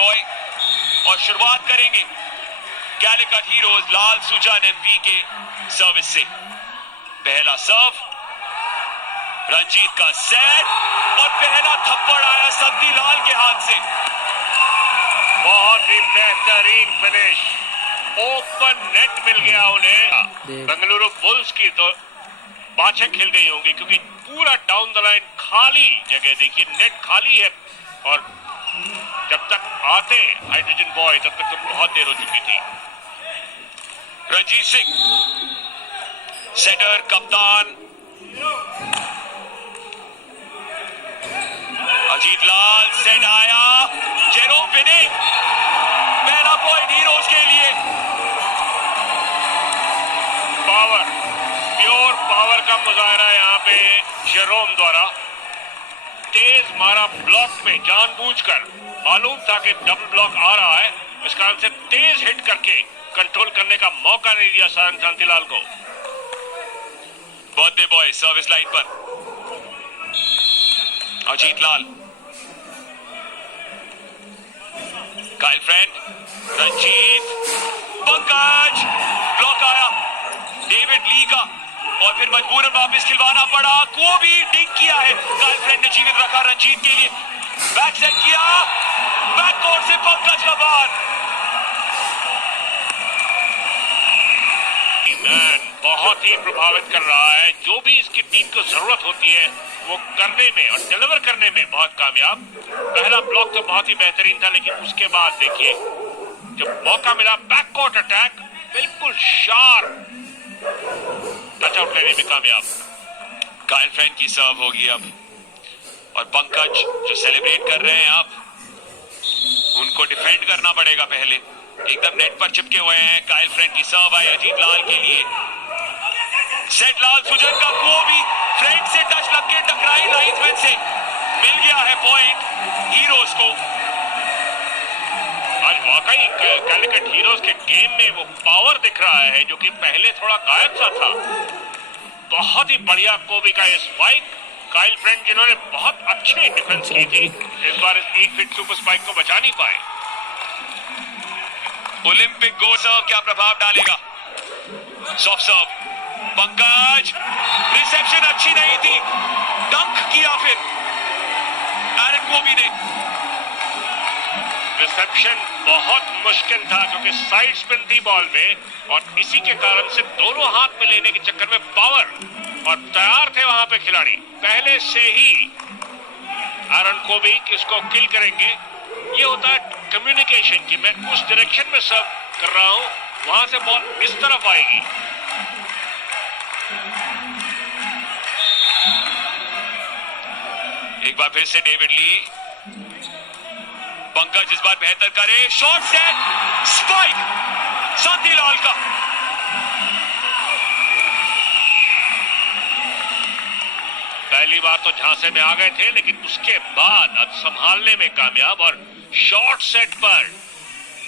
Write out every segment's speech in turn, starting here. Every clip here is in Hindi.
बॉय और शुरुआत करेंगे कैलिकट हीरोज लाल सुजान एमवी के सर्विस से। पहला सर्व, रंजीत का सेट और पहला थप्पड़ आया संती लाल के हाथ से। बहुत ही बेहतरीन फिनिश, ओपन नेट मिल गया उन्हें। बेंगलुरु बुल्स की तो बाछें खिल गई होंगी क्योंकि पूरा डाउन द लाइन खाली जगह, देखिए नेट खाली है और जब तक आते हाइड्रोजन बॉय तब तक तो बहुत देर हो चुकी थी। रंजीत सिंह सेटर कप्तान, अजीत लाल सेट आया, जेरोम विनीत पहला पॉइंट हीरोज के लिए। पावर, प्योर पावर का मुजाहरा यहाँ पे जेरोम द्वारा। तेज मारा ब्लॉक में जानबूझकर, मालूम था कि डबल ब्लॉक आ रहा है, इस कारण से तेज हिट करके कंट्रोल करने का मौका नहीं दिया सारंग शांतिलाल को। बर्थडे बॉय सर्विस लाइन पर, Ajith Lal, Kyle Friend, Ranjit, Pankaj, block आया डेविड ली का और फिर मजबूरन वापस खिलवाना पड़ा। को भी डिंग किया है, काइल फ्रेंड ने जीवित रखा रंजीत के लिए, बैक सेट किया, बैक कोर्ट से पंकज का बार। बहुत ही प्रभावित कर रहा है, जो भी इसकी टीम को जरूरत होती है वो करने में और डिलीवर करने में बहुत कामयाब। पहला ब्लॉक तो बहुत ही बेहतरीन था, लेकिन उसके बाद देखिए जब मौका मिला बैककोर्ट अटैक बिल्कुल शार्प, टच आउट लेने में कामयाब। काइल फ्रेंड की सर्व होगी अब और पंकज जो सेलिब्रेट कर रहे हैं अब उनको डिफेंड करना पड़ेगा। पहले एकदम नेट पर चिपके हुए हैं। काइल फ्रेंड की सर्व आई अजीत लाल के लिए, सेट लाल सुजन का, वो भी फ्रेंड से टच लग के टकराई लाइन्समैन से, मिल गया है पॉइंट हीरोज को। आज वाकई कैलिकट हीरोज के गेम में वो पावर दिख रहा है जो कि पहले थोड़ा गायब सा था। बहुत ही बढ़िया कोबी का स्पाइक, काइल फ्रेंड जिन्होंने बहुत अच्छी डिफेंस की थी, इस बार इस 1 फीट सुपर स्पाइक को बचा नहीं पाए। ओलंपिक गो सर्व क्या प्रभाव डालेगा? सॉफ्ट सर्व, पंकज, रिसेप्शन अच्छी नहीं थी, डंक किया फिर एरन कोबी ने। रिसेप्शन बहुत मुश्किल था क्योंकि साइड स्पिन थी बॉल में और इसी के कारण से दोनों हाथ में लेने के चक्कर में पावर और तैयार थे वहां पे खिलाड़ी पहले से ही एरन कोबी कि इसको किल करेंगे। ये होता है कम्युनिकेशन कि मैं उस डायरेक्शन में सर्व कर रहा हूं, वहां से बॉल इस तरफ आएगी। एक बार फिर से डेविड ली, पंकज इस बार बेहतर करे, शॉट सेट, स्पाइक शांति लाल का। पहली बार तो झांसे में आ गए थे, लेकिन उसके बाद अब संभालने में कामयाब और शॉर्ट सेट पर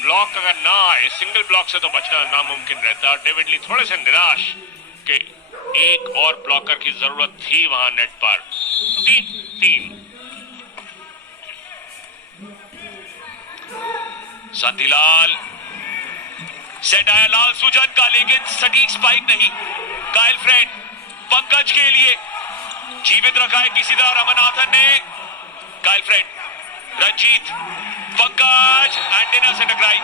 ब्लॉक अगर ना आए, सिंगल ब्लॉक से तो बचना नामुमकिन रहता। डेविड ली थोड़े से निराश कि एक और ब्लॉकर की जरूरत थी वहां नेट पर। 3-3 शांतिलाल, सेट आया लाल सुजन का, लेकिन सटीक स्पाइक नहीं। काइल फ्रेंड पंकज के लिए जीवित रखा है किसी तरह रमनाथन ने। Kyle Friend, Ranjit, Pankaj, antenna से टकराई,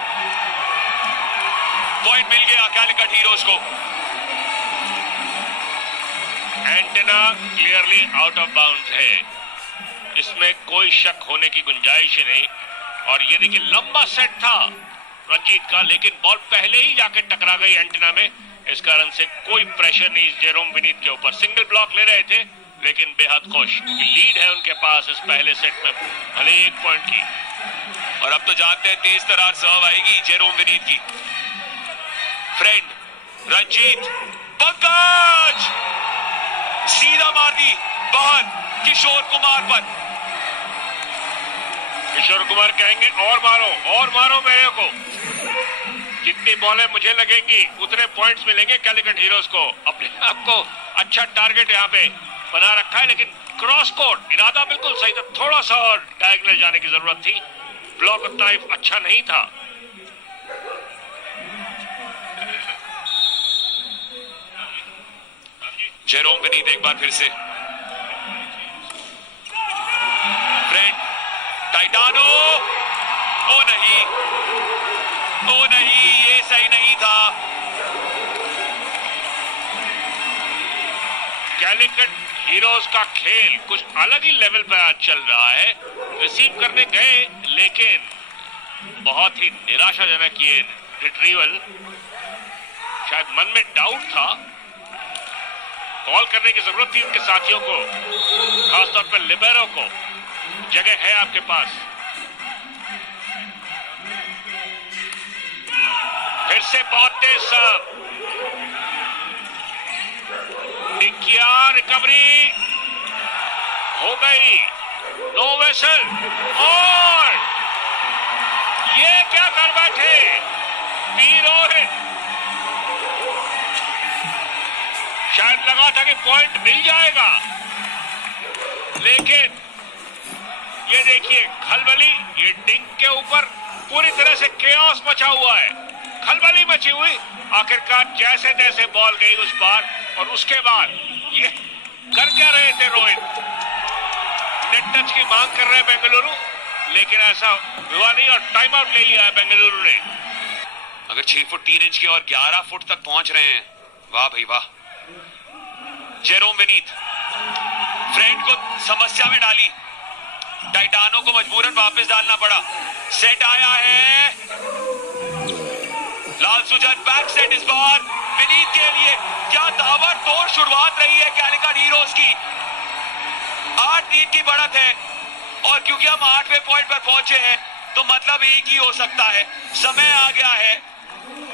पॉइंट मिल गया कैलिकट हीरोज को। Antenna clearly out of bounds है, इसमें कोई शक होने की गुंजाइश ही नहीं। और ये देखिए लंबा सेट था रंजीत का, लेकिन बॉल पहले ही जाके टकरा गई एंटेना में, इस कारण से कोई प्रेशर नहीं जेरोम विनीत के ऊपर। सिंगल ब्लॉक ले रहे थे लेकिन बेहद खुश, लीड है उनके पास इस पहले सेट में भले 1 पॉइंट की। और अब तो जानते हैं तेज तरार सर्व आएगी जेरोम विनीत की। फ्रेंड, रंजीत, पंकज, सीधा मार दी बाहर किशोर कुमार पर। किशोर कुमार कहेंगे और मारो मेरे को, जितनी बॉलें मुझे लगेंगी उतने पॉइंट्स मिलेंगे कैलिकट हीरोज को। अपने आप को अच्छा टारगेट यहाँ पे बना रखा है, लेकिन क्रॉस कोर्ट इरादा बिल्कुल सही था, थोड़ा सा और डायगोनल जाने की जरूरत थी। ब्लॉक उतना अच्छा नहीं था। जेरोम विनीत एक बार फिर से, फ्रेंड टाइटानो, ओ नहीं, ओ नहीं, ये सही नहीं था। कैलिकट हीरोज का खेल कुछ अलग ही लेवल पर आज चल रहा है। रिसीव करने गए लेकिन बहुत ही निराशाजनक ये रिट्रीवल। शायद मन में डाउट था, कॉल करने की जरूरत थी उनके साथियों को, खासतौर पर लिबेरो को। जगह है आपके पास। फिर से बहुत तेज सर्व, किया, रिकवरी हो गई, नो वेसल। और ये क्या कर बैठे पी रोहित। शायद लगा था कि पॉइंट मिल जाएगा, लेकिन ये देखिए खलबली, ये डिंग के ऊपर पूरी तरह से केओस मचा हुआ है, खलबली मची हुई। आखिरकार जैसे तैसे बॉल गई उस पार, और उसके बाद ये कर क्या रहे थे रोहित, नेट टच की मांग कर रहे हैं बेंगलुरु, लेकिन ऐसा हुआ नहीं और टाइम आउट ले लिया है बेंगलुरु ने। अगर 6 फुट 3 इंच के और 11 फुट तक पहुंच रहे हैं, वाह भाई वाह। जेरोम विनीत फ्रेंड को समस्या में डाली, टाइटानो को मजबूरन वापस डालना पड़ा। सेट आया है, लाल सुजन बैक सेट इस बार विनीत के लिए। क्या ताबड़तोड़ शुरुआत रही है कैलिकट हीरोज की। 8-3 की बढ़त है, और क्योंकि हम 8वें पॉइंट पर पहुंचे हैं तो मतलब एक ही हो सकता है, समय आ गया है।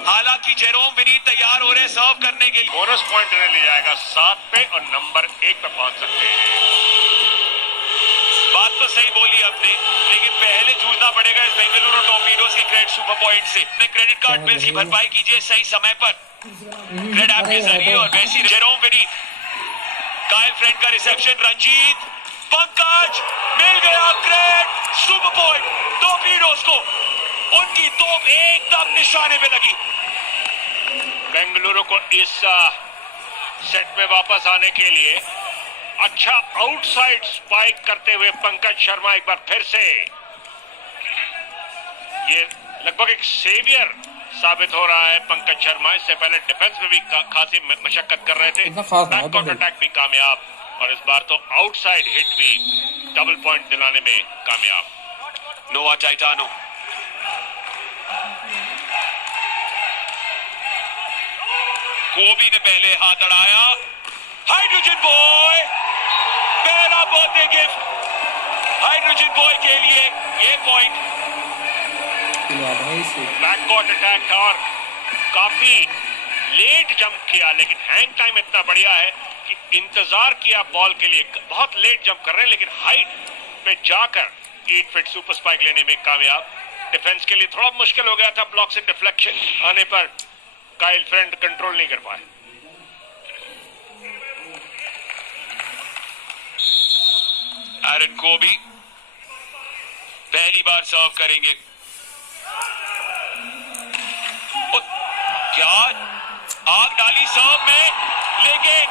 हालांकि जेरोम विनीत तैयार हो रहे सर्व करने के लिए। बोनस पॉइंट इन्हें ले जाएगा 7 पे और नंबर 1 पे पहुंच सकते हैं। बात तो सही बोली आपने, लेकिन पहले जूझना पड़ेगा इस बेंगलुरु टॉर्पीडोज के क्रेडिट सुपर पॉइंट से। अपने क्रेडिट कार्ड बिल्स की भरपाई कीजिए सही समय पर क्रेडिट ऐप के जरिए। और वैसी जेरोम विनीत, कायल फ्रेंड का रिसेप्शन, रंजीत, पंकज, मिल गया क्रेडिट सुपर पॉइंट टॉर्पीडोज को। उनकी तोप एकदम निशाने पे लगी। बेंगलुरु को इस सेट में वापस आने के लिए अच्छा आउटसाइड स्पाइक करते हुए पंकज शर्मा एक बार फिर से, ये लगभग एक सेवियर साबित हो रहा है पंकज शर्मा। इससे पहले डिफेंस में भी खासी मशक्कत कर रहे थे, बैकआउट अटैक भी कामयाब, और इस बार तो आउटसाइड हिट भी डबल पॉइंट दिलाने में कामयाब। नोआ टाइटानो, कोबी ने पहले हाथ अड़ाया, हाइड्रोजन बॉय, पहला बर्थडे गिफ्ट हाइड्रोजन बॉय के लिए। ये पॉइंट बैकआउट अटैक था और काफी लेट जंप किया, लेकिन हैंग टाइम इतना बढ़िया है कि इंतजार किया बॉल के लिए। बहुत लेट जंप कर रहे हैं, लेकिन हाइट पे जाकर 8 फीट सुपर स्पाइक लेने में कामयाब। डिफेंस के लिए थोड़ा मुश्किल हो गया था, ब्लॉक से डिफ्लेक्शन आने पर काइल फ्रेंड कंट्रोल नहीं कर पाए। एरन कोबी पहली बार सर्व करेंगे। क्या आग डाली सर्व में, लेकिन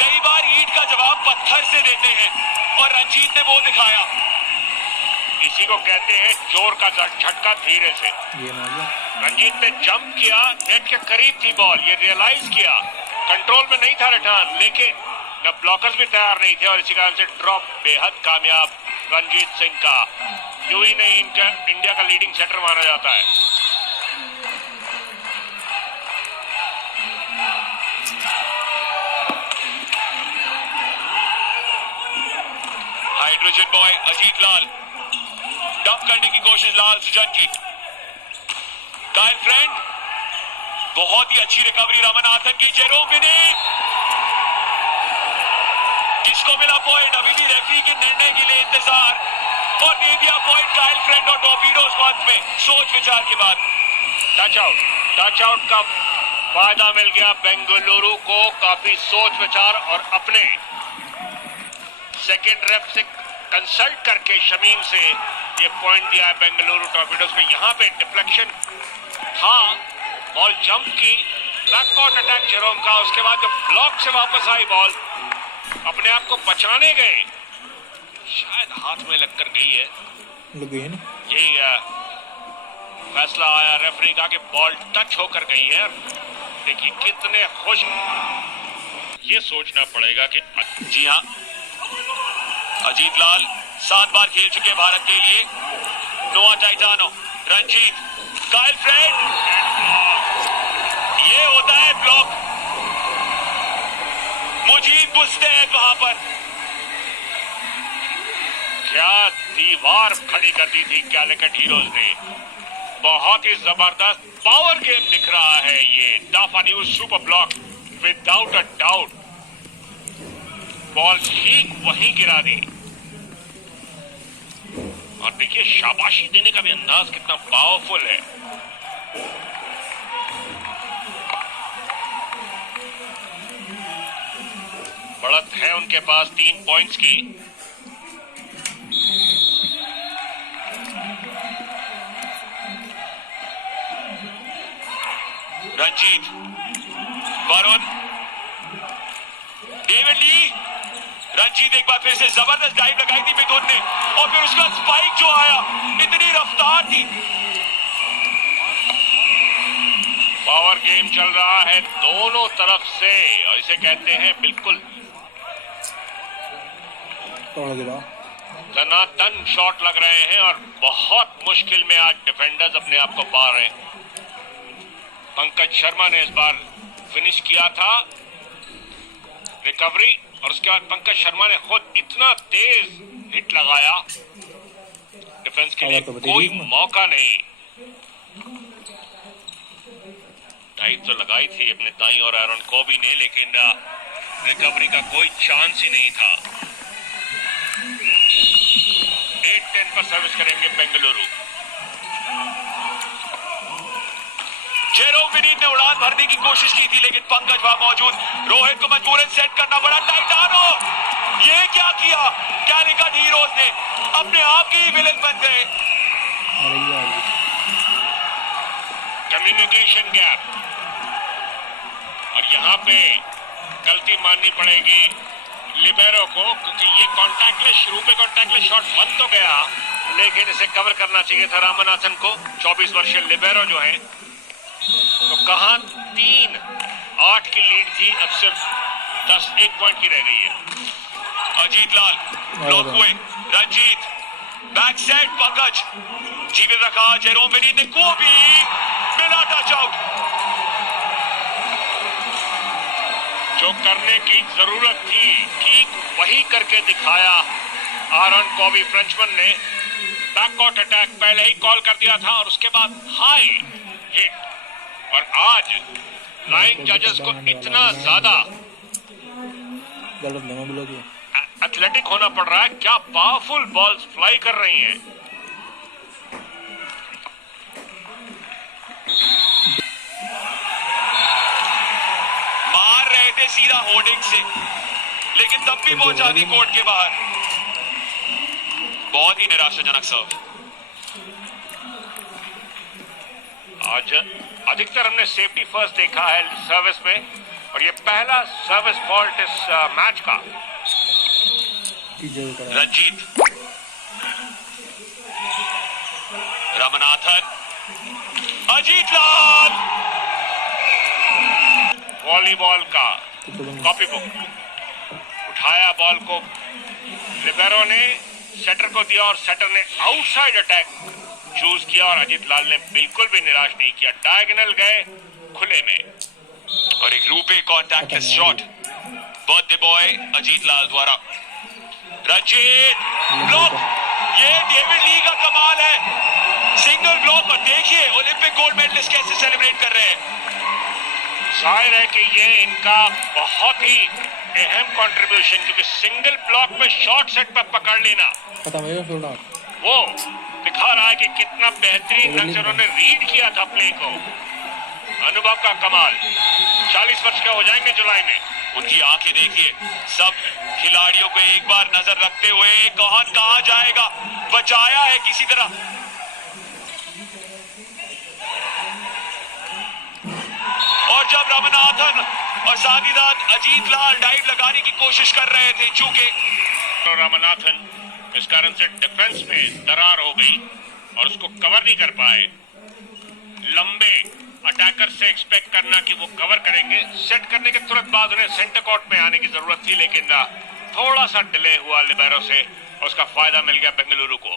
कई बार ईंट का जवाब पत्थर से देते हैं, और रंजीत ने वो दिखाया। इसी को कहते हैं जोर का झटका धीरे से। रंजीत ने जंप किया, नेट के करीब थी बॉल, ये रियलाइज किया, कंट्रोल में नहीं था रिटर्न, लेकिन न ब्लॉकर्स भी तैयार नहीं थे, और इसी कारण से ड्रॉप बेहद कामयाब रंजीत सिंह का। यूं ही नहीं, इनका इंडिया का लीडिंग सेटर माना जाता है। हाइड्रोजन बॉय अजीत लाल, डंप करने की कोशिश लाल सुजन की। काइल फ्रेंड, बहुत ही अच्छी रिकवरी रामनाथन की। जेरोम विनीत, किसको मिला पॉइंट, अभी भी रेफरी के निर्णय के लिए इंतजार, और दे दिया पॉइंट काइल फ्रेंड और टॉर्पीडोज को अंत में सोच विचार के बाद। टच आउट का फायदा मिल गया बेंगलुरु को, काफी सोच विचार और अपने सेकेंड रेप से कंसल्ट करके शमीम से ये पॉइंट दिया है बेंगलुरु टॉर्पीडोज को। यहाँ पे डिफ्लेक्शन था, बॉल जंप की, बैककॉर्ट अटैक जेरोम का, उसके बाद जब ब्लॉक से वापस आई बॉल अपने आप को बचाने गए, शायद हाथ में लगकर गई है, लग गई है ना। यही फैसला आया रेफरी का कि बॉल टच होकर गई है। देखिए कितने खुश, ये सोचना पड़ेगा कि जी हाँ, अजीत लाल 7 बार खेल चुके हैं भारत के लिए। नोआ टाइटानो, रंजीत, काइल फ्रेंड, ये होता है ब्लॉक। मुजीब मुस्तैद वहां पर क्या दीवार खड़ी कर दी थी कैलिकट हीरोज ने। बहुत ही जबरदस्त पावर गेम दिख रहा है ये दाफा news super block, without a doubt. Ball ठीक वहीं गिरा दी और देखिए शाबाशी देने का भी अंदाज कितना पावरफुल है। बढ़त है उनके पास 3 पॉइंट्स की। रंजीत, वरुण, डेविड ली, रंजीत एक बार फिर से जबरदस्त डाइव लगाई थी मिथुन ने, और फिर उसका स्पाइक जो आया, इतनी रफ्तार थी। पावर गेम चल रहा है दोनों तरफ से और इसे कहते हैं बिल्कुल धनातन शॉट लग रहे हैं और बहुत मुश्किल में आज डिफेंडर्स अपने आप को पा रहे हैं। पंकज शर्मा ने इस बार फिनिश किया था रिकवरी और उसके बाद पंकज शर्मा ने खुद इतना तेज हिट लगाया, डिफेंस के लिए कोई मौका नहीं। टाइट तो लगाई थी अपने दाई और एरन कोबी ने, लेकिन रिकवरी का कोई चांस ही नहीं था। 8-10 पर सर्विस करेंगे बेंगलुरु। जेरोम विनीत ने उड़ान भरने की कोशिश की थी, लेकिन पंकज वहां मौजूद, रोहित को मजबूरन सेट करना पड़ा। टाइटानो, ये क्या किया, कैलिकट हीरोज ने अपने आप के ही विलेन बन गए। कम्युनिकेशन गैप और यहाँ पे गलती माननी पड़ेगी लिबेरो को, क्योंकि ये कॉन्टैक्टलेस शुरू में कॉन्टैक्टलेस शॉट बन तो गया, लेकिन इसे कवर करना चाहिए था रामनाथन को। 24 वर्षीय लिबेरो जो है, तो कहां 3-8 की लीड थी, अब सिर्फ 1 पॉइंट की रह गई है। अजीत लाल ब्लॉक हुए, रंजीत बैक सेट, पंकज जीवित रखा, जेरोम विनीत ने को भी बिना टच आउट। जो करने की जरूरत थी ठीक वही करके दिखाया आरन कॉबी फ्रेंचमैन ने। बैककॉर्ट अटैक पहले ही कॉल कर दिया था और उसके बाद हाई हिट, और आज लाइन जजेस को इतना ज्यादा एथलेटिक होना पड़ रहा है। क्या पावरफुल बॉल्स फ्लाई कर रही हैं। मार रहे थे सीधा होर्डिंग से, लेकिन तब भी पहुंचा दी कोर्ट के बाहर। बहुत ही निराशाजनक सर्व। आज अधिकतर हमने सेफ्टी फर्स्ट देखा है सर्विस में, और ये पहला सर्विस फॉल्ट इस मैच का। रंजीत, रामनाथन, अजीत लाल, वॉलीबॉल का कॉपी बुक उठाया, बॉल को लिबेरो ने सेटर को दिया और सेटर ने आउटसाइड अटैक चूज किया और अजीत लाल ने बिल्कुल भी निराश नहीं किया। डायगोनल गए खुले में और एक RuPay contactless shot birthday boy Ajith Lal द्वारा। रंजीत ब्लॉक, ये डेविड ली का कमाल है, सिंगल ब्लॉक। और देखिए ओलंपिक गोल्ड मेडलिस्ट कैसे सेलिब्रेट कर रहे हैं। जाहिर है कि ये इनका बहुत ही अहम कंट्रीब्यूशन, क्योंकि सिंगल ब्लॉक में शॉर्ट सेट पर पकड़ लेना वो दिखा रहा है कि कितना बेहतरीन ढंग से उन्होंने रीड किया था प्ले को। अनुभव का कमाल, 40 वर्ष के हो जाएंगे जुलाई में। उनकी आंखें देखिए, सब खिलाड़ियों को एक बार नजर रखते हुए कहां जाएगा, बचाया है किसी तरह। और जब रामनाथन और साथीदार अजीत लाल डाइव लगाने की कोशिश कर रहे थे, चूंकि रामनाथन इस कारण से डिफेंस में दरार हो गई और उसको कवर नहीं कर पाए। लंबे अटैकर से एक्सपेक्ट करना कि वो कवर करेंगे, सेट करने के तुरंत बाद उन्हें सेंटर कोर्ट में आने की जरूरत थी, लेकिन थोड़ा सा डिले हुआ लिबेरो से और उसका फायदा मिल गया बेंगलुरु को।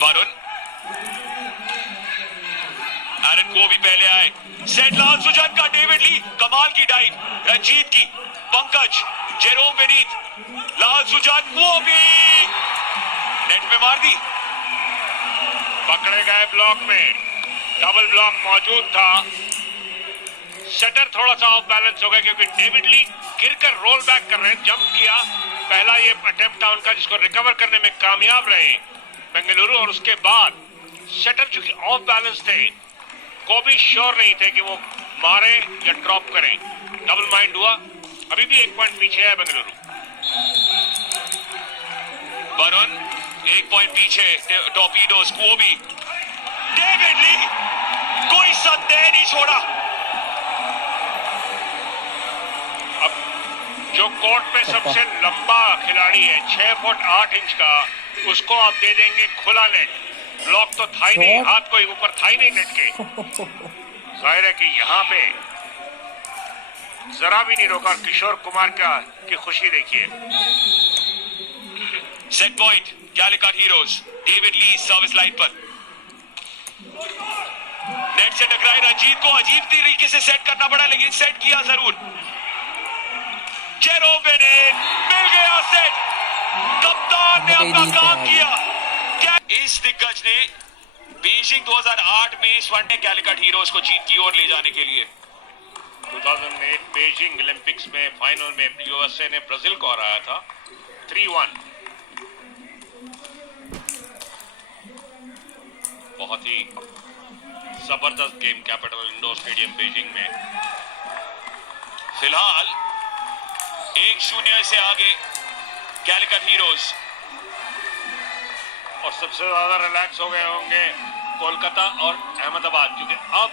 वरुण, एरन को भी पहले आए, सेट लाल सुजन का, डेविड ली, कमाल की डाइव, रंजीत की, पंकज, जेरोम विनीत, लाल सुजन, वो भी नेट में मार दी। पकड़े गए ब्लॉक में, डबल ब्लॉक मौजूद था। सेटर थोड़ा सा ऑफ बैलेंस हो गया क्योंकि डेविड ली गिरकर रोल बैक कर रहे हैं, जंप किया। पहला ये अटेम्प्ट था उनका जिसको रिकवर करने में कामयाब रहे बेंगलुरु, और उसके बाद सेटर चूंकि ऑफ बैलेंस थे, को भी श्योर नहीं थे कि वो मारे या ड्रॉप करें। डबल माइंड हुआ, अभी भी 1 पॉइंट पीछे है बेंगलुरु। वरुण 1 पॉइंट पीछे, टॉर्पीडोज को भी, डेविड ली कोई संदेह नहीं छोड़ा। अब जो कोर्ट में सबसे लंबा खिलाड़ी है, 6 फुट 8 इंच का, उसको आप दे देंगे खुला नेट। ब्लॉक तो था ही नहीं, हाथ कोई ऊपर था ही नहीं नेट के। जाहिर है कि यहाँ पे जरा भी नहीं रोका। किशोर कुमार की खुशी देखिए। Set point Calicut Heroes, David Lee service line पर, नेट से टकराए रंजीत को, अजीब तरीके से सेट करना पड़ा लेकिन सेट किया जरूर। जेरोम विनीत, मिल गया सेट, कप्तान ने अपना काम किया। क्या इस दिग्गज ने बीजिंग 2008 में स्वर्ण कैलिकट हीरोज को जीत की ओर ले जाने के लिए 2008 बीजिंग ओलंपिक्स में फाइनल में यूएसए ने ब्राजील को हराया था 3-1। बहुत ही जबरदस्त game capital indoor stadium Beijing में। फिलहाल 1-0 से आगे कैलिकट हीरोज, और सबसे ज्यादा रिलैक्स हो गए होंगे कोलकाता और अहमदाबाद, क्योंकि अब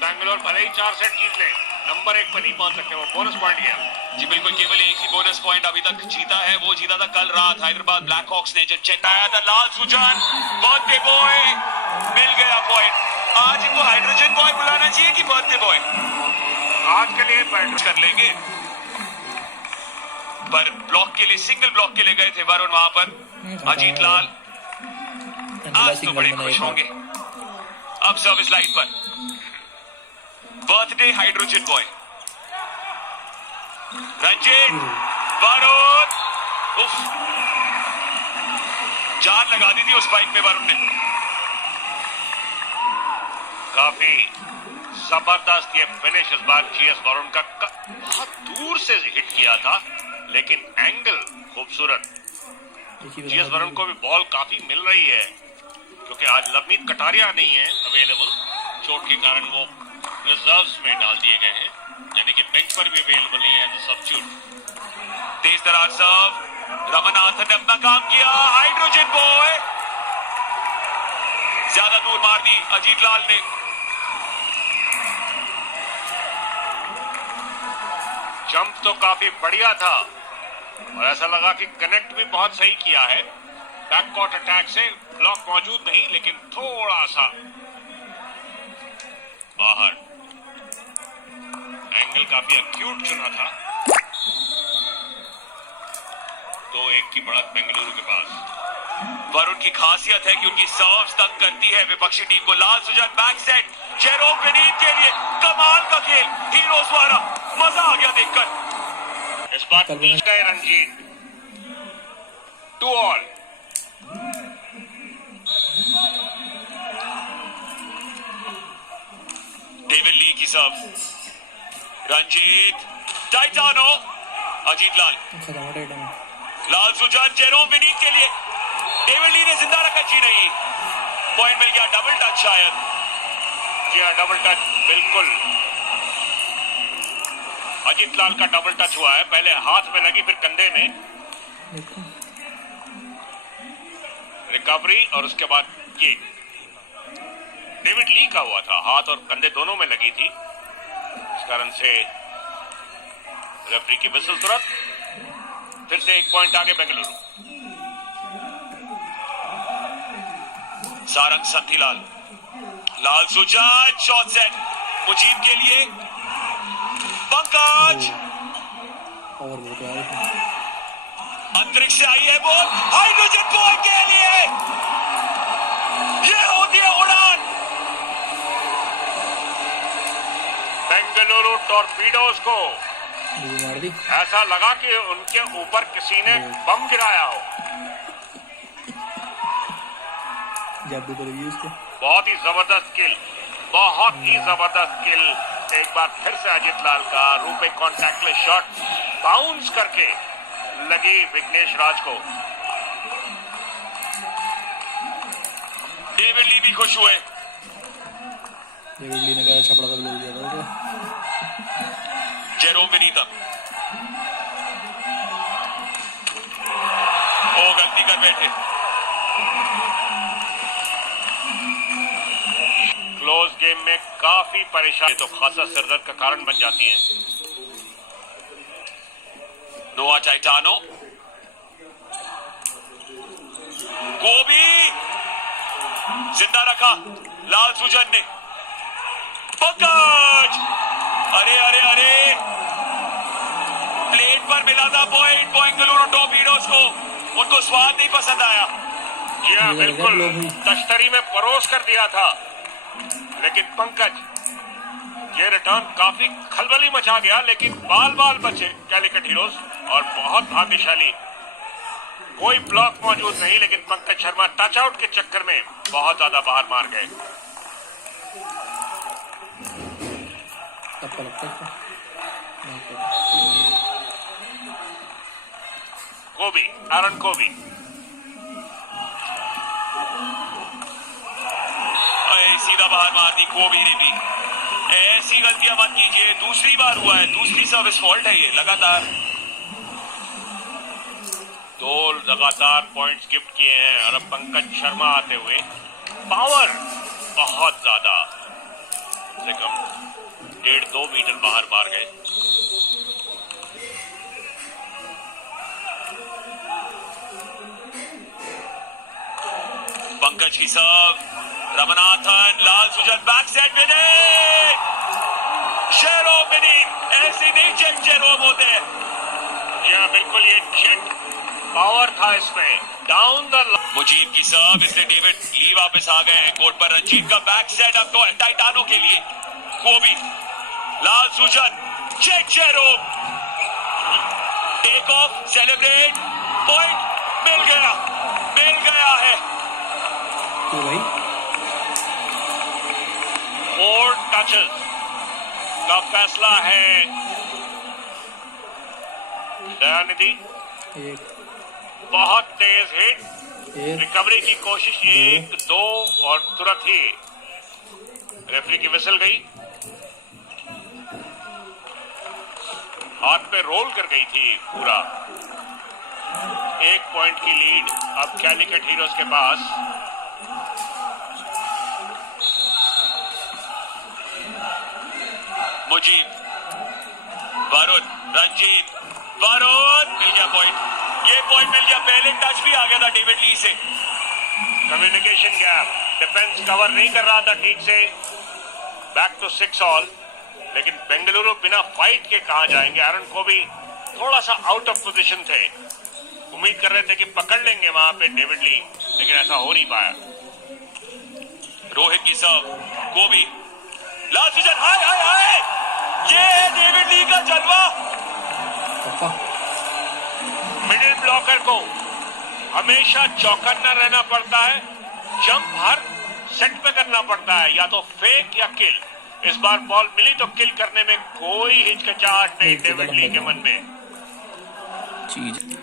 बैंगलोर भले ही 4 सेट जीत ले, नंबर 1 पर नहीं पहुंच सकते। वो बोनस पॉइंट गया। जी बिल्कुल, केवल एक ही बोनस पॉइंट अभी तक जीता है, वो जीता था कल रात हैदराबाद ब्लैक हॉक्स ने, जब चेताया था लाल सुजन, बर्थडे बॉय, मिल गया पॉइंट। आज इनको हाइड्रोजन बॉय बुलाना चाहिए कि बर्थडे बॉय? आज के लिए बैट कर लेंगे, पर ब्लॉक के लिए, सिंगल ब्लॉक के लिए गए थे वरुण वहां पर। अजीत लाल आज तो बड़े खुश होंगे। अब सर्विस लाइन पर birthday hydrogen boy Ranjit, Varun, उफ, जान लगा दी थी उस बाइक में वरुण ने। काफी जबरदस्त ये फिनिश इस बार जीएस वरुण का बहुत दूर से हिट किया था, लेकिन एंगल खूबसूरत। जीएस वरुण को भी बॉल काफी मिल रही है क्योंकि आज लवनीत कटारिया नहीं है अवेलेबल, चोट के कारण वो रिजर्व्स में डाल दिए गए हैं, यानी कि बेंच पर भी अवेलेबल नहीं है एज अ सब्स्टिट्यूट। तेज दरार सर्व, रामनाथन ने अपना काम किया, हाइड्रोजन बॉय ज्यादा दूर मार दी अजीत लाल ने। जंप तो काफी बढ़िया था और ऐसा लगा कि कनेक्ट भी बहुत सही किया है। बैककोर्ट अटैक से ब्लॉक मौजूद नहीं, लेकिन थोड़ा सा बाहर, एंगल काफी एक्यूट चुना था। 2-1 की बढ़त बेंगलुरु के पास। वरुण की खासियत है कि उनकी सर्व्स तंग करती है विपक्षी टीम को। लाल Sujan back set, Jerome Vineet के लिए कमाल का खेल, हीरोज द्वारा, मजा आ गया देखकर। इस बार बीच गए रंजीत, 2 ऑल। डेविड ली की सर्व, रंजीत, टाइटानो, अजीत लाल, लाल सुजन, जेरोम विनीत के लिए, डेविड ली ने जिंदा रखा, जी नहीं, पॉइंट मिल गया, डबल टच शायद। जी हाँ, डबल टच बिल्कुल। अजीत लाल का डबल टच हुआ है, पहले हाथ में लगी फिर कंधे में, रिकवरी और उसके बाद ये डेविड ली का हुआ था, हाथ और कंधे दोनों में लगी थी, इस कारण से रेफरी की विसल तुरंत। फिर से 1 पॉइंट आगे बेंगलुरु। सारंग संथीलाल, लाल सुजान शॉट सेट मुजीब के लिए, पंकज अंतरिक्ष से आई है बॉल, हाइड्रोजन बॉल के लिए, ये होती है उड़ान। बेंगलुरु टॉर्पीडोज को ऐसा लगा कि उनके ऊपर किसी ने बम गिराया हो। बहुत ही जबरदस्त किल, बहुत ही जबरदस्त किल। एक बार फिर से अजीत लाल का रूपे कॉन्टैक्टलेस शॉट बाउंस करके लगी विघ्नेश राज को। डेविड ली भी खुश हुए। डेविड ली ने कहा छपड़ा का बोल दिया था जेरोम विनीतम, ओ गलती कर बैठे। क्लोज गेम में काफी परेशानी तो खासा सिरदर्द का कारण बन जाती है। नोआ टाइटानो को भी जिंदा रखा लाल सुजन ने। पंकज, अरे अरे अरे, प्लेट पर मिला था पॉइंट बेंगलुरु टॉर्पीडोज को, उनको स्वाद नहीं पसंद आया। जी हाँ बिल्कुल, तश्तरी में परोस कर दिया था, लेकिन पंकज ये रिटर्न काफी खलबली मचा गया, लेकिन बाल बाल बचे कैलिकट हीरोज और बहुत भाग्यशाली। कोई ब्लॉक मौजूद नहीं, लेकिन पंकज शर्मा टच आउट के चक्कर में बहुत ज्यादा बाहर मार गए। कोबी, एरन कोबी, सीधा बाहर मार दी कोबी ने भी। ऐसी गलतियां मत कीजिए, दूसरी बार हुआ है, दूसरी सर्विस फॉल्ट है ये लगातार। 2 लगातार पॉइंट्स गिफ्ट किए हैं और अब पंकज शर्मा आते हुए पावर बहुत ज्यादा, से कम 1.5-2 मीटर बाहर मार गए। पंकज की serve, Ramanathan, Lal Sujan back set winning, Jerome winning. ऐसे नहीं जेट जेरोम होते हैं। जी हाँ बिल्कुल, ये जेट पावर था इसमें, डाउन द। मुजीब की सर्व, इससे डेविड ली वापस आ गए हैं कोर्ट पर। रंजीत का बैक सेट अब तो टाइटानो के लिए। कोबी, Lal Sujan, jet Jerome, take off, celebrate, point मिल गया है। तो भाई 4 टचेस का फैसला है। दयानिधि एक बहुत तेज हिट, एक रिकवरी की कोशिश 1-2 और तुरंत ही रेफरी की विसल गई। हाथ पे रोल कर गई थी पूरा। 1 पॉइंट की लीड अब कैलिकट हीरोज के पास। मुजीब, वरुण, रंजीत, वरुण, मिल गया पॉइंट। ये पॉइंट मिल गया, पहले टच भी आ गया था डेविड ली से। कम्युनिकेशन गैप, डिफेंस कवर नहीं कर रहा था ठीक से। बैक टू 6 ऑल, लेकिन बेंगलुरु बिना फाइट के कहां जाएंगे। एरन को भी थोड़ा सा आउट ऑफ पोजीशन थे, उम्मीद कर रहे थे कि पकड़ लेंगे वहां पे डेविड ली, लेकिन ऐसा हो नहीं पाया। रोहित की सर्व, कोबी, लाल सुजन, हाय हाय हाय, ये है डेविड ली का जलवा। मिडिल ब्लॉकर को हमेशा चौकन्ना रहना पड़ता है, जंप हर सेट पे करना पड़ता है, या तो फेक या किल। इस बार बॉल मिली तो किल करने में कोई हिचकिचाहट नहीं डेविड ली के मन में।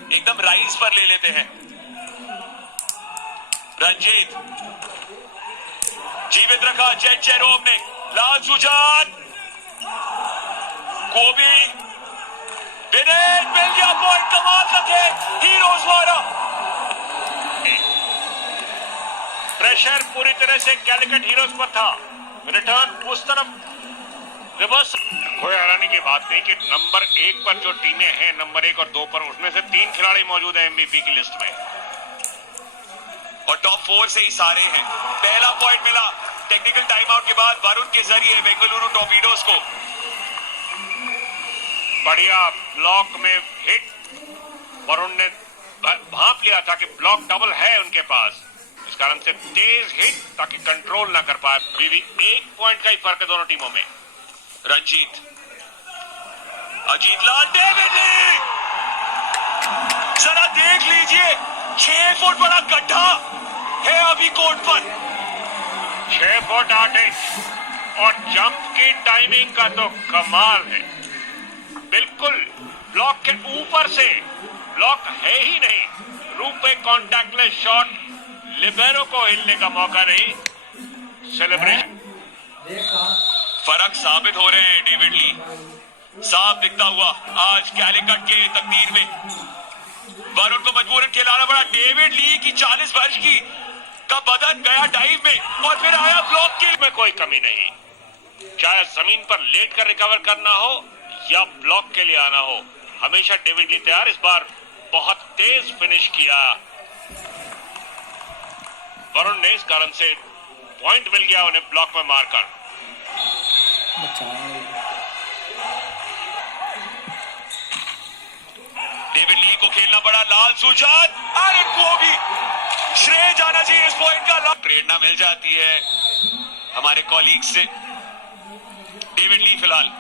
एकदम राइज पर ले लेते हैं। रंजीत, जीवित रखा जेट जेरोम ने, लाल सुजान को भी मिल गया पॉइंट, कमाल का खेल, हीरोज वाला। प्रेशर पूरी तरह से कैलिकट हीरोज पर था। रिटर्न उस तरफ रिवर्स। कोई हैरानी की बात नहीं कि नंबर 1 पर जो टीमें हैं, नंबर 1 और 2 पर, उसमें से 3 खिलाड़ी मौजूद हैं एमवीपी की लिस्ट में, और टॉप 4 से ही सारे हैं। पहला पॉइंट मिला टेक्निकल टाइम आउट के बाद वरुण के जरिए बेंगलुरु टॉर्पीडोज को। बढ़िया ब्लॉक में हिट। वरुण ने भांप लिया था कि ब्लॉक डबल है उनके पास, इस कारण से तेज हिट ताकि कंट्रोल ना कर पाए। भी 1 पॉइंट का ही फर्क है दोनों टीमों में। रंजीत, अजीत लाल, डेविड ली, जरा देख लीजिए 6 फुट बड़ा गड्ढा है अभी कोर्ट पर। 6 फुट 8 इंच और जंप की टाइमिंग का तो कमाल है। बिल्कुल ब्लॉक के ऊपर से, ब्लॉक है ही नहीं, रूप पे कॉन्टैक्टलेस शॉट, लिबेरो को हिलने का मौका नहीं। सेलिब्रेशन फर्क साबित हो रहे हैं डेविड ली, साफ दिखता हुआ आज कैलिकट के तकदीर में। वरुण को मजबूरन खिलाना पड़ा। डेविड ली की 40 वर्ष की का बदन गया डाइव में और फिर आया ब्लॉक के में कोई कमी नहीं, चाहे जमीन पर लेट कर रिकवर करना हो या ब्लॉक के लिए आना हो, हमेशा डेविड ली तैयार। इस बार बहुत तेज फिनिश किया वरुण ने, इस कारण से पॉइंट मिल गया उन्हें ब्लॉक में मारकर। डेविड ली को खेलना पड़ा। लाल सुजान, आयरन को भी श्रेय जाना चाहिए इस पॉइंट का। प्रेरणा मिल जाती है हमारे कॉलीग से। डेविड ली फिलहाल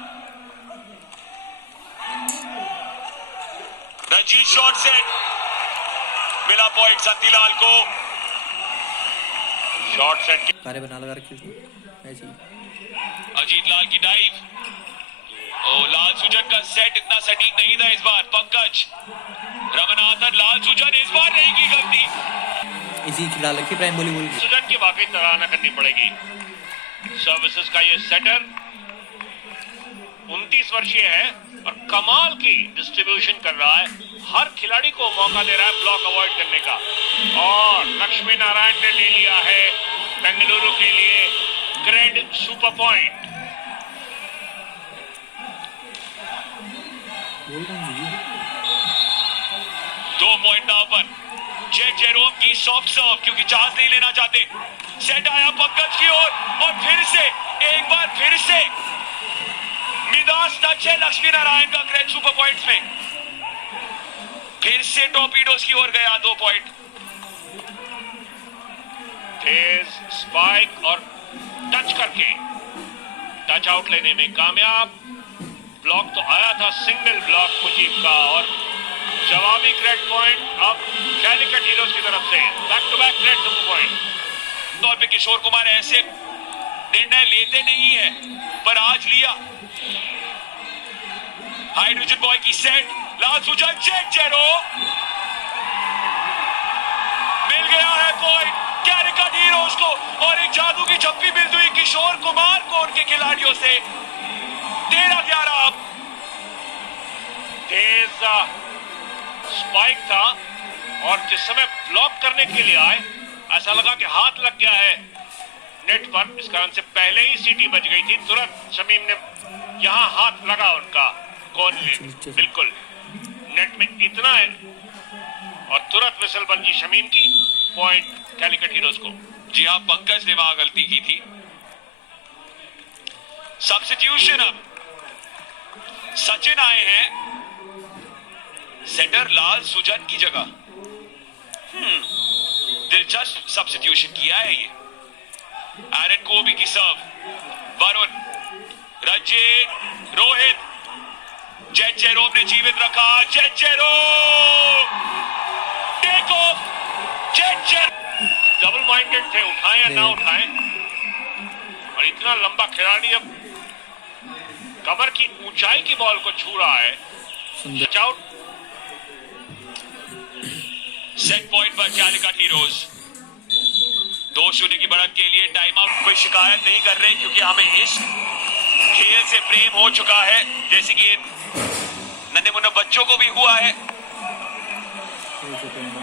रंजीत शॉट से मिला पॉइंट सतीलाल को। शॉट सेट कार्य बना लगा रखी ऐसी। अजीत लाल की डाइव। ओ, लाल सुजन का सेट इतना सटीक नहीं था इस बार। पंकज रमनाथन, लाल सुजन इस बार नहीं की गलती। इसी खिला रखी प्राइम बॉलीवुड की। सुजन की वाकई सराहना करनी पड़ेगी। सर्विसेज का ये सेटर 29 वर्षीय है और कमाल की डिस्ट्रीब्यूशन कर रहा है। हर खिलाड़ी को मौका दे रहा है ब्लॉक अवॉइड करने का। और लक्ष्मी नारायण ने ले लिया है बेंगलुरु के लिए ग्रेड सुपर पॉइंट। दो पॉइंट दाव पर। जेरोम की सॉफ्ट सर्व, क्योंकि चांस नहीं लेना चाहते। सेट आया पंकज की ओर और फिर से एक बार फिर से मिदास टच है लक्ष्मी नारायण का ग्रेड सुपर पॉइंट्स में। फिर से टॉर्पीडोज की ओर गया 2 पॉइंट। तेज स्पाइक और टच करके टच आउट लेने में कामयाब। ब्लॉक तो आया था, सिंगल ब्लॉक मुजीब का, और जवाबी ग्रेड पॉइंट अब कैलिकट हीरोज की तरफ से। Back to back grade super point. तौर पे किशोर कुमार ऐसे निर्णय लेते नहीं है, पर आज लिया। हाइड्रोजन बॉय की सेट, लाल सुजन, जेरो मिल गया है पॉइंट कैलिकट हीरोज को। और एक जादू की झप्पी मिलती हुई किशोर कुमार को उनके खिलाड़ियों से। 13-11 अब। तेज स्पाइक था और जिस समय ब्लॉक करने के लिए आए, ऐसा लगा कि हाथ लग गया है नेट पर, इस कारण से पहले ही सीटी बज गई थी। तुरंत शमीम ने यहां हाथ लगा उनका कौन में, बिल्कुल नेट में इतना है, और तुरंत विसल बन गई शमीम की। पॉइंट कैलिकट हीरोज को। जी हाँ, पंकज ने वहां गलती की थी। सब्स्टिट्यूशन अब सचिन आए हैं सेटर लाल सुजन की जगह। दिलचस्प सब्स्टिट्यूशन किया है ये। एरन कोबी की सर्व, वरुण, रंजीत, रोहित, जेरोम ने जीवित रखा। Jerome take off. Double minded थे, उठाएं या ना उठाएं, और इतना लंबा खिलाड़ी अब कमर की ऊंचाई की बॉल को छू रहा है। आउट। सेट पॉइंट पर कैलिकट हीरोज। 2-0 की बढ़त के लिए टाइम आउट। कोई शिकायत नहीं कर रहे क्योंकि हमें इस खेल से प्रेम हो चुका है, जैसे कि नन्हे मुन्ने बच्चों को भी हुआ है। हो चुके हैं